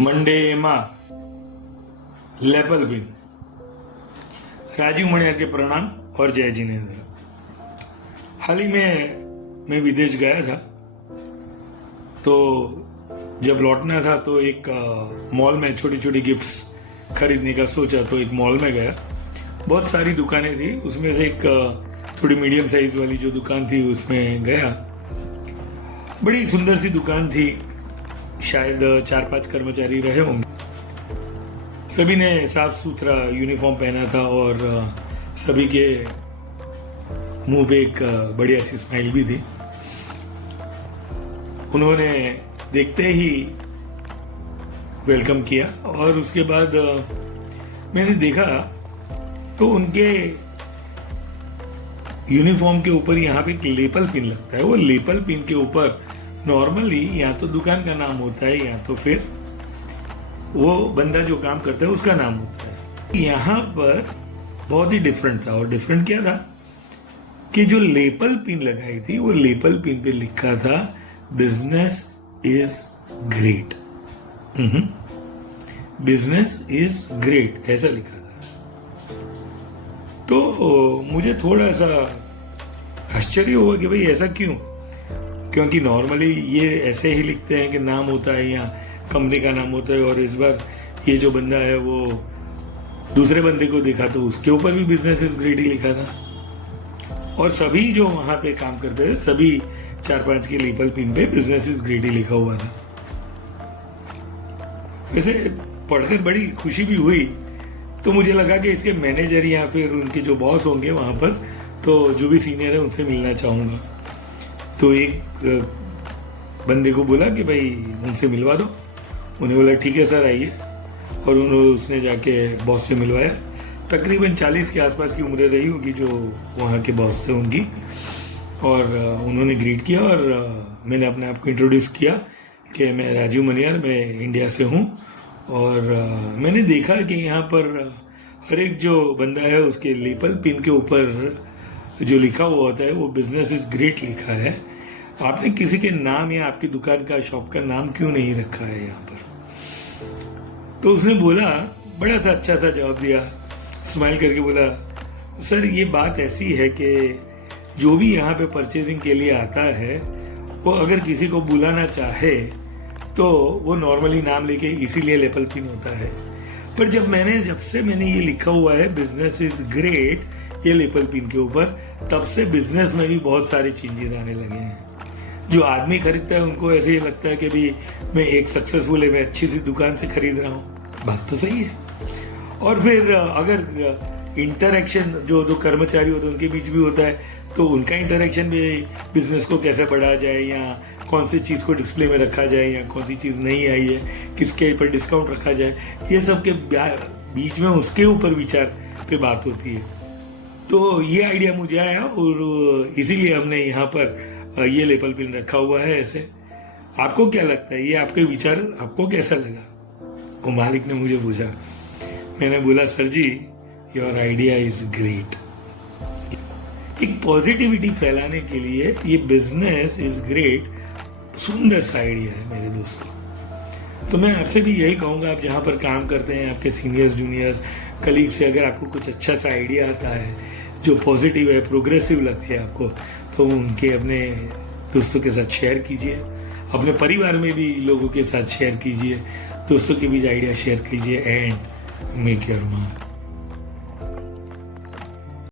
मंडेमा lapel बिन। राजीव मणियार के प्रणाम और जय जिनेन्द्र। हाल ही में मैं विदेश गया था, तो जब लौटना था तो एक मॉल में छोटी छोटी गिफ्ट्स खरीदने का सोचा, तो एक मॉल में गया। बहुत सारी दुकानें थी, उसमें से एक थोड़ी मीडियम साइज वाली जो दुकान थी उसमें गया। बड़ी सुंदर सी दुकान थी, शायद 4-5 कर्मचारी रहे होंगे। सभी ने साफ सुथरा यूनिफॉर्म पहना था और सभी के मुंह पे एक बढ़िया सी स्माइल भी थी। उन्होंने देखते ही वेलकम किया और उसके बाद मैंने देखा तो उनके यूनिफॉर्म के ऊपर यहाँ पे एक लेपल पिन लगता है। वो लेपल पिन के ऊपर नॉर्मली या तो दुकान का नाम होता है या तो फिर वो बंदा जो काम करता है उसका नाम होता है। यहाँ पर बहुत ही डिफरेंट था, और डिफरेंट क्या था कि जो लेपल पिन लगाई थी वो लेपल पिन पे लिखा था business is great. Business is great ऐसा लिखा था। तो मुझे थोड़ा सा आश्चर्य हुआ कि भाई ऐसा क्यों, क्योंकि नॉर्मली ये ऐसे ही लिखते हैं कि नाम होता है या कंपनी का नाम होता है। और इस बार ये जो बंदा है वो दूसरे बंदे को देखा तो उसके ऊपर भी बिजनेस इज ग्रेट ही लिखा था, और सभी जो वहां पे काम करते थे सभी 4-5 के लेपल पिन पे बिजनेस इज ग्रेट ही लिखा हुआ था। वैसे पढ़कर बड़ी खुशी भी हुई, तो मुझे लगा कि इसके मैनेजर या फिर उनके जो बॉस होंगे वहां पर, तो जो भी सीनियर है उनसे मिलना चाहूंगा। तो एक बंदे को बोला कि भाई उनसे मिलवा दो। उन्हें बोला ठीक है सर आइए, और उसने जाके बॉस से मिलवाया। तकरीबन 40 के आसपास की उम्र रही होगी जो वहाँ के बॉस थे उनकी। और उन्होंने ग्रीट किया और मैंने अपने आप को इंट्रोड्यूस किया कि मैं राजीव मणियार, मैं इंडिया से हूँ। और मैंने देखा कि यहाँ पर हर एक जो बंदा है उसके लेपल पिन के ऊपर जो लिखा हुआ होता है वो बिजनेस इज ग्रेट लिखा है। आपने किसी के नाम या आपकी दुकान का, शॉप का नाम क्यों नहीं रखा है यहाँ पर? तो उसने बोला, बड़ा सा अच्छा सा जवाब दिया, स्माइल करके बोला, सर ये बात ऐसी है कि जो भी यहाँ पे परचेजिंग के लिए आता है वो अगर किसी को बुलाना चाहे तो वो नॉर्मली नाम लेके इसीलिए लेपल पिन होता है। पर जब से मैंने ये लिखा हुआ है बिजनेस इज ग्रेट ये लेपल पिन के ऊपर, तब से बिजनेस में भी बहुत सारे चेंजेस आने लगे हैं। जो आदमी खरीदता है उनको ऐसे ही लगता है कि भी मैं एक सक्सेसफुल है, मैं अच्छी सी दुकान से खरीद रहा हूँ। बात तो सही है। और फिर अगर इंटरेक्शन जो दो कर्मचारी होते हैं उनके बीच भी होता है, तो उनका इंटरेक्शन भी बिजनेस को कैसे बढ़ाया जाए, या कौन सी चीज़ को डिस्प्ले में रखा जाए, या कौन सी चीज़ नहीं आई है किसके पर डिस्काउंट रखा जाए, ये सब के बीच में उसके ऊपर विचार पे बात होती है। तो ये आइडिया मुझे आया और इसीलिए हमने यहाँ पर ये लेपल पिन रखा हुआ है ऐसे। आपको क्या लगता है, ये आपके विचार आपको कैसा लगा? वो मालिक ने मुझे पूछा। मैंने बोला sir ji your idea is great. एक पॉजिटिविटी फैलाने के लिए ये बिजनेस इज ग्रेट सुंदर सा आइडिया है मेरे दोस्तों। तो मैं आपसे भी यही कहूँगा, आप जहाँ पर काम करते हैं, आपके सीनियर्स जूनियर्स कलीग से अगर आपको कुछ अच्छा सा आइडिया आता है जो पॉजिटिव है, प्रोग्रेसिव लगती है आपको, तो उनके अपने दोस्तों के साथ शेयर कीजिए, अपने परिवार में भी लोगों के साथ शेयर कीजिए, दोस्तों के बीच आइडिया शेयर कीजिए एंड मेक योर मार्क।